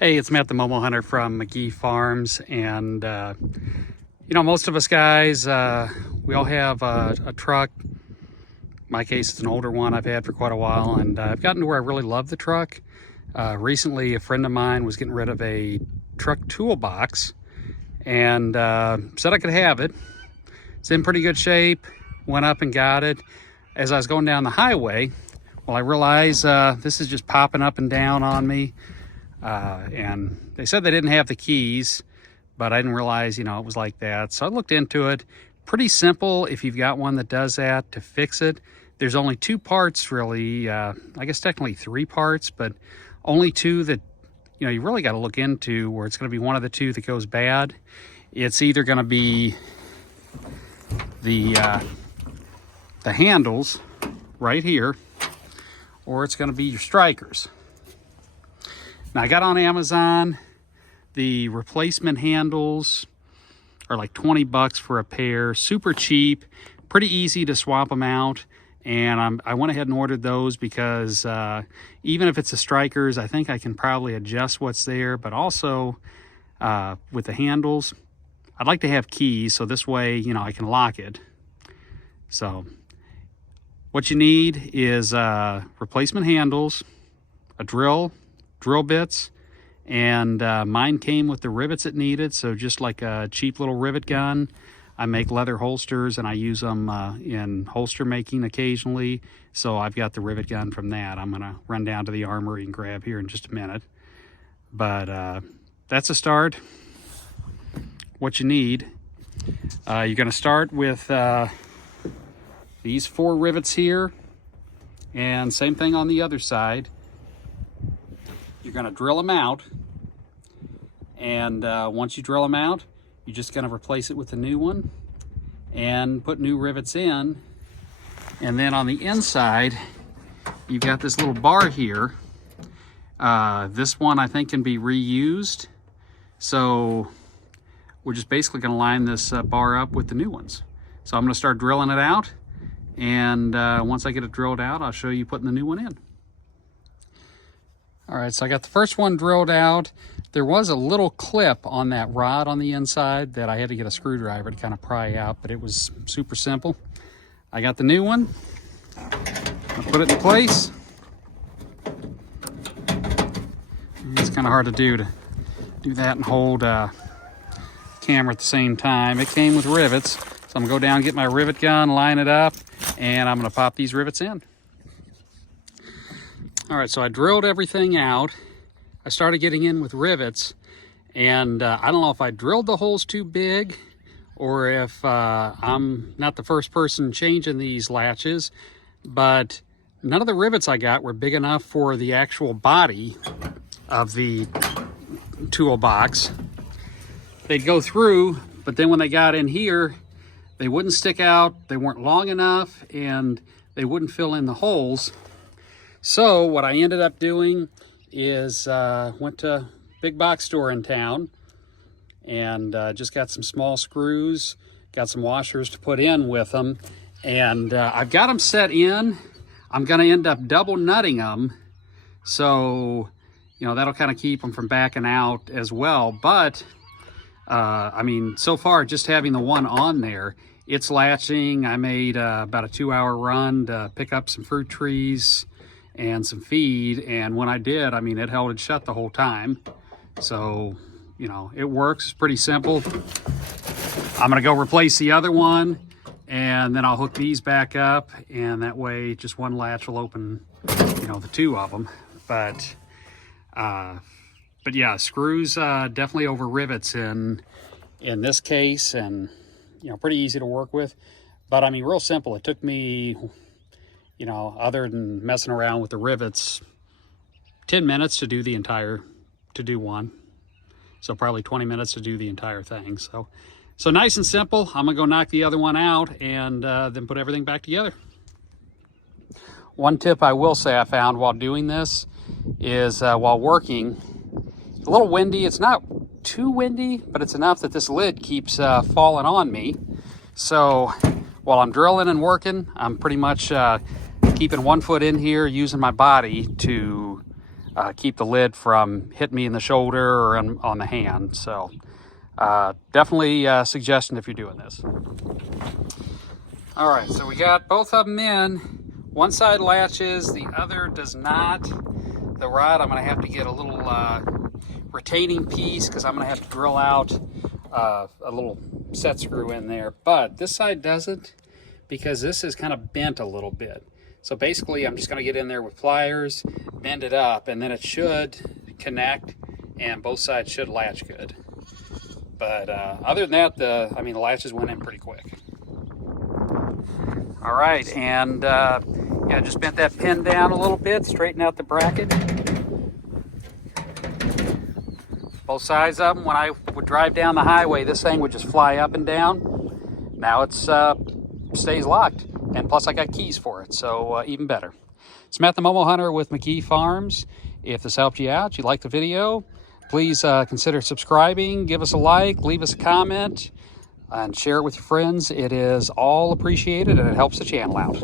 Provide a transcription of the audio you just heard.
Hey, it's Matt the Momo Hunter from McGee Farms, and most of us guys, we all have a truck. In my case, it's an older one I've had for quite a while, and I've gotten to where I really love the truck. Recently, a friend of mine was getting rid of a truck toolbox and said I could have it. It's in pretty good shape. Went up and got it. As I was going down the highway, well, I realized this is just popping up and down on me. And they said they didn't have the keys, but I didn't realize, it was like that. So I looked into it. Pretty simple if you've got one that does that to fix it. There's only two parts really, I guess technically three parts, but only two that, you really got to look into where it's going to be one of the two that goes bad. It's either going to be the handles right here, or it's going to be your strikers. Now, I got on Amazon, the replacement handles are like 20 bucks for a pair, super cheap, pretty easy to swap them out. And I went ahead and ordered those because even if it's the strikers, I think I can probably adjust what's there. But also with the handles, I'd like to have keys, so this way, I can lock it. So what you need is replacement handles, a drill bits, and mine came with the rivets it needed, so just like a cheap little rivet gun. I make leather holsters and I use them in holster making occasionally, so I've got the rivet gun from that. I'm gonna run down to the armory and grab here in just a minute, but that's a start. What you need, you're gonna start with these 4 rivets here, and same thing on the other side. You're going to drill them out, and once you drill them out, you're just going to replace it with a new one and put new rivets in. And then on the inside, you've got this little bar here. This one I think can be reused, so we're just basically going to line this bar up with the new ones. So I'm going to start drilling it out, and once I get it drilled out, I'll show you putting the new one in. All right, so I got the first one drilled out. There was a little clip on that rod on the inside that I had to get a screwdriver to kind of pry out, but it was super simple. I got the new one. I'll put it in place. It's kind of hard to do that and hold camera at the same time. It came with rivets, so I'm gonna go down, get my rivet gun, line it up, and I'm gonna pop these rivets in. All right, so I drilled everything out. I started getting in with rivets, and I don't know if I drilled the holes too big or if I'm not the first person changing these latches, but none of the rivets I got were big enough for the actual body of the toolbox. They'd go through, but then when they got in here, they wouldn't stick out, they weren't long enough, and they wouldn't fill in the holes. So what I ended up doing is went to a big box store in town and just got some small screws, got some washers to put in with them, and I've got them set in. I'm going to end up double nutting them, so that'll kind of keep them from backing out as well. But I mean, so far just having the one on there, it's latching. I made about a 2-hour run to pick up some fruit trees and some feed, and when I did, I mean, it held it shut the whole time. So it works. It's pretty simple. I'm gonna go replace the other one, and then I'll hook these back up, and that way just one latch will open the two of them. But yeah, screws definitely over rivets in this case, and pretty easy to work with. But I mean, real simple. It took me, other than messing around with the rivets, 10 minutes to do one. So probably 20 minutes to do the entire thing. So nice and simple. I'm gonna go knock the other one out and then put everything back together. One tip I will say I found while doing this is while working, it's a little windy. It's not too windy, but it's enough that this lid keeps falling on me. So while I'm drilling and working, I'm pretty much keeping one foot in here, using my body to keep the lid from hitting me in the shoulder or on the hand. So definitely a suggestion if you're doing this. All right, so we got both of them in. One side latches, the other does not. The rod, I'm going to have to get a little retaining piece because I'm going to have to drill out a little set screw in there. But this side doesn't, because this is kind of bent a little bit. So basically I'm just going to get in there with pliers, bend it up, and then it should connect and both sides should latch good. But other than that, the latches went in pretty quick. All right, and yeah, just bent that pin down a little bit, straighten out the bracket. Both sides of them, when I would drive down the highway, this thing would just fly up and down. Now it's stays locked, and plus I got keys for it, so even better. It's Matt the Momo Hunter with McGee Farms. If this helped you out, you like the video, please consider subscribing, give us a like, leave us a comment, and share it with your friends. It is all appreciated, and it helps the channel out.